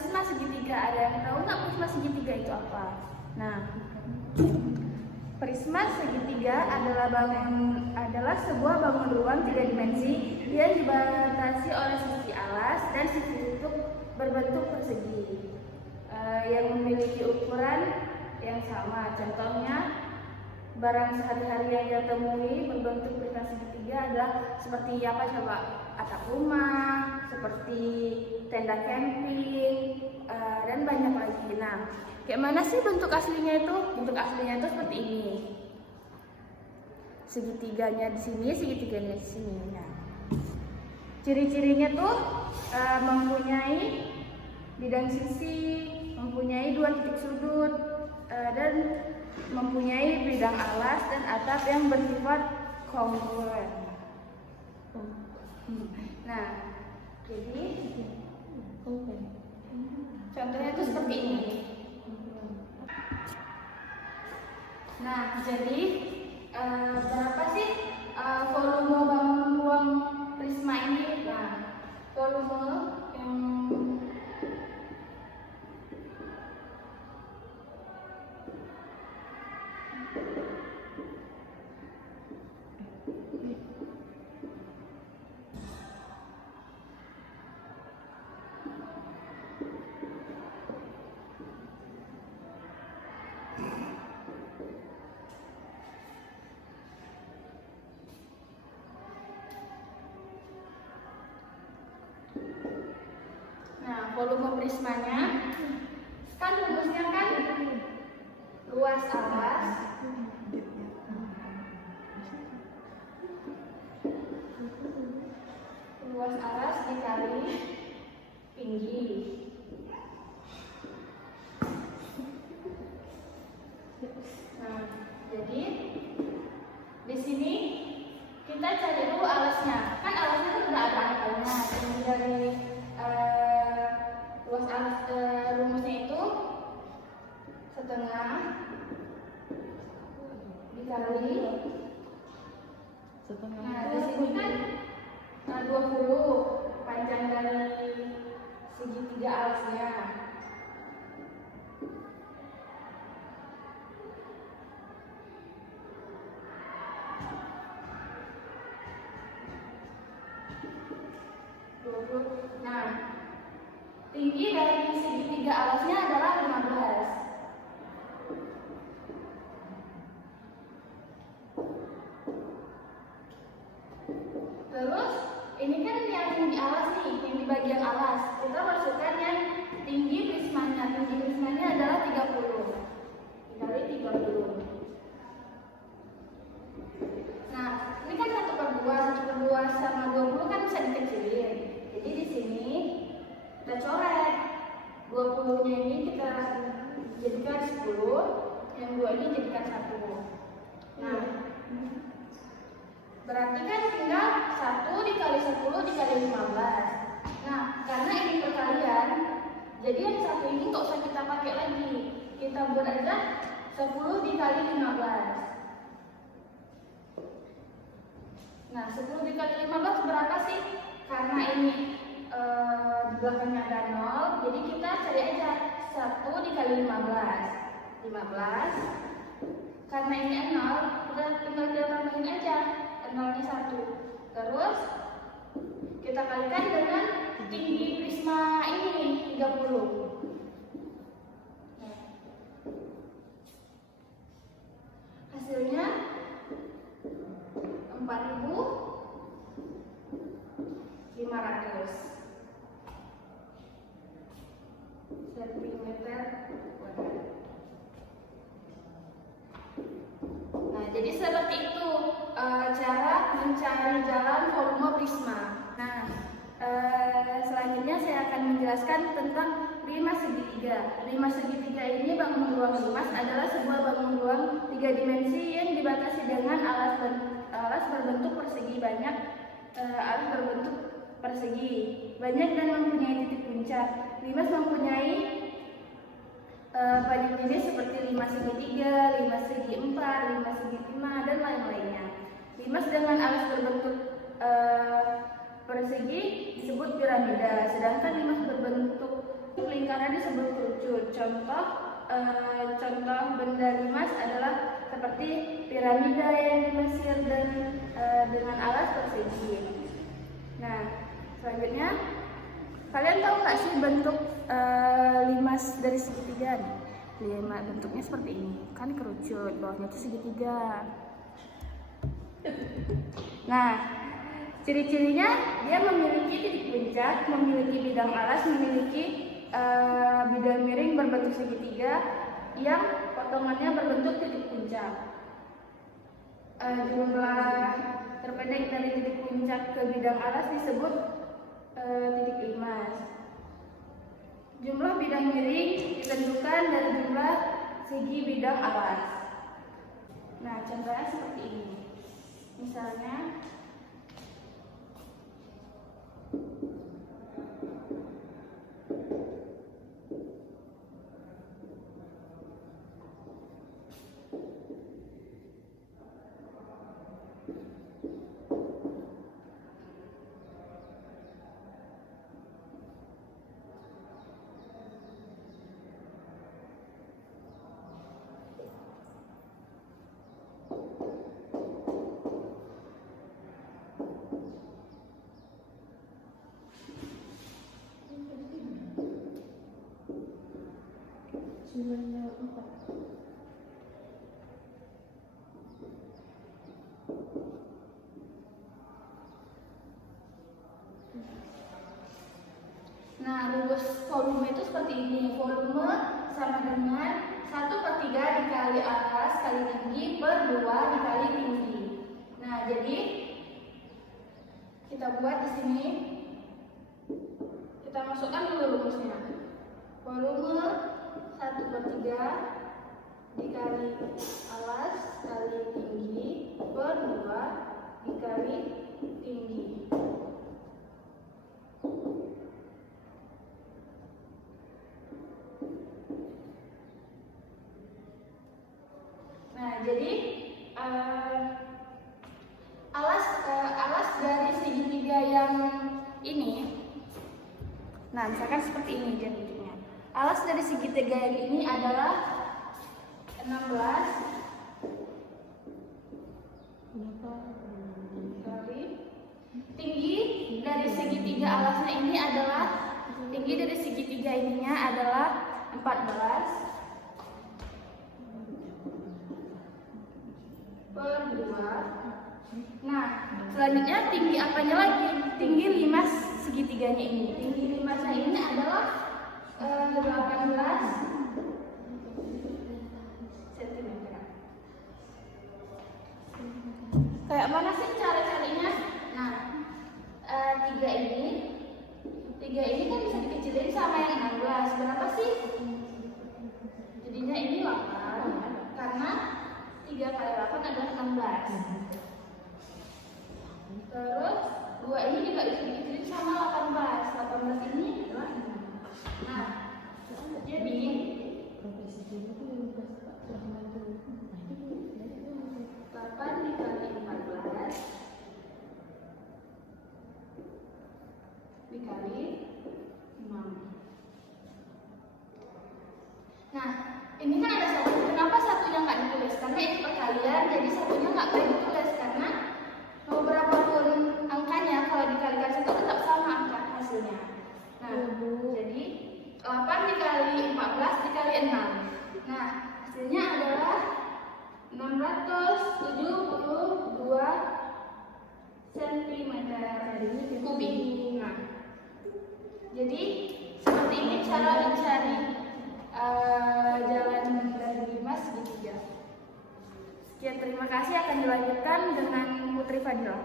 prisma segitiga. Ada yang tahu nggak prisma segitiga itu apa? Nah, prisma segitiga adalah sebuah bangun ruang 3 dimensi yang dibatasi oleh sisi alas dan sisi tutup berbentuk persegi yang memiliki ukuran yang sama. Contohnya, barang sehari-hari yang kita temui berbentuk prisma segitiga adalah seperti apa coba? Atap rumah, seperti tenda camping, dan banyak lagi. Nah, kayak mana sih bentuk aslinya itu? Bentuk aslinya itu seperti ini. Segitiganya di sini, segitiganya di sini. Nah, ciri-cirinya tuh mempunyai bidang sisi, mempunyai 2 titik sudut, dan mempunyai bidang alas dan atap yang bersifat kongruen. Nah, jadi contohnya itu seperti ini. Nah, jadi berapa sih volume bangun ruang prisma ini? Nah, volume yang volume prismanya kan rumusnya kan luas alas dikali tinggi. Nah, jadi di sini kita cari dulu alasnya. Kan alasnya kan udah ada angkanya. Tinggi dari luas alas rumusnya itu setengah dikali. Nah, di sini kan 20 panjang dari segitiga alasnya. Nah, tinggi dari segitiga alasnya adalah 15. Terus ini kan yang tinggi alas nih, yang di bagian alas. Kita masukkan yang tinggi prismanya. Tinggi prismanya adalah 30 dikali 30. Nah, ini kan 1/2 sama 20 kan bisa dikecilin. Jadi di sini kita coret 20-nya ini kita jadikan 10, yang 2 ini jadikan 1. Nah, berarti kan tinggal 1 dikali 10 dikali 15. Nah, karena ini perkalian, jadi yang 1 ini nggak usah kita pakai lagi. Kita buat aja 10 dikali 15. Nah, 10 dikali 15 berapa sih? Karena ini di belakangnya ada 0, jadi kita cari aja 1 dikali 15. 15. Karena ini 0, kita tinggal tambahin aja 0-nya 1. Terus kita kalikan dengan tinggi prisma ini 30. Hasilnya 4.500 cm². Nah, jadi seperti itu cara mencari jalan volume prisma. Nah, selanjutnya saya akan menjelaskan tentang lima segitiga. Lima segitiga ini bangun ruang limas adalah sebuah bangun ruang 3 dimensi yang dibatasi dengan alas berbentuk persegi banyak dan mempunyai titik puncak. Limas mempunyai banyak jenis seperti limas segitiga, limas segi 4, limas segi 5, dan lain-lainnya. Limas dengan alas berbentuk persegi disebut piramida, sedangkan limas berbentuk lingkar karena disebut kerucut. Contoh benda limas adalah seperti piramida yang di Mesir dan dengan alas persegi. Nah, selanjutnya kalian tahu nggak sih bentuk limas dari segitiga nih? Bentuknya seperti ini, kan kerucut, bawahnya itu segitiga. Nah, ciri-cirinya dia memiliki titik puncak, memiliki bidang alas, memiliki bidang miring berbentuk segitiga yang potongannya berbentuk titik puncak. Jumlah terpendek dari titik puncak ke bidang alas disebut titik limas. Jumlah bidang miring ditentukan dari jumlah segi bidang alas. Nah, contohnya seperti ini. Misalnya rumus volume itu seperti ini. Volume sama dengan 1/3 dikali alas kali tinggi per 2 dikali tinggi. Nah, jadi kita buat di sini. Kita masukkan dulu rumusnya. Volume 1/3 dikali alas kali tinggi per 2 dikali tinggi. Nah, jadi alas dari segitiga yang ini. Nah, misalkan seperti ini dia bentuknya. Alas dari segitiga yang ini adalah 16 kali tinggi dari segitiga alasnya ini adalah tinggi dari segitiga ininya adalah 14 per 2. Nah, selanjutnya tinggi apanya lagi? Tinggi limas segitiganya ini. Tinggi limasnya ini adalah 18 cm. Kayak mana sih cara carinya? Nah, tiga ini kan bisa dikecilin sama yang 16. Berapa sih? Jadinya ini 8 karena 3 kali 8 adalah 16. Terus 2 ini juga bisa dikecilin sama 18. 18 ini adalah 6. Nah, jadi 8 dikali 14 dikali 6. Nah, ini kan ada satu. Kenapa satunya nggak ditulis? Karena ini perkalian, jadi satunya nggak boleh ditulis karena mau berapapun angkanya kalau dikalikan satu tetap sama angka hasilnya. Nah, jadi 8 dikali 14 dikali 6. Nah, hasilnya adalah 672 cm kubik. Nah, jadi seperti ini cara mencari jalan dari limas segitiga. Sekian, terima kasih. Akan dilanjutkan dengan Putri Fadila.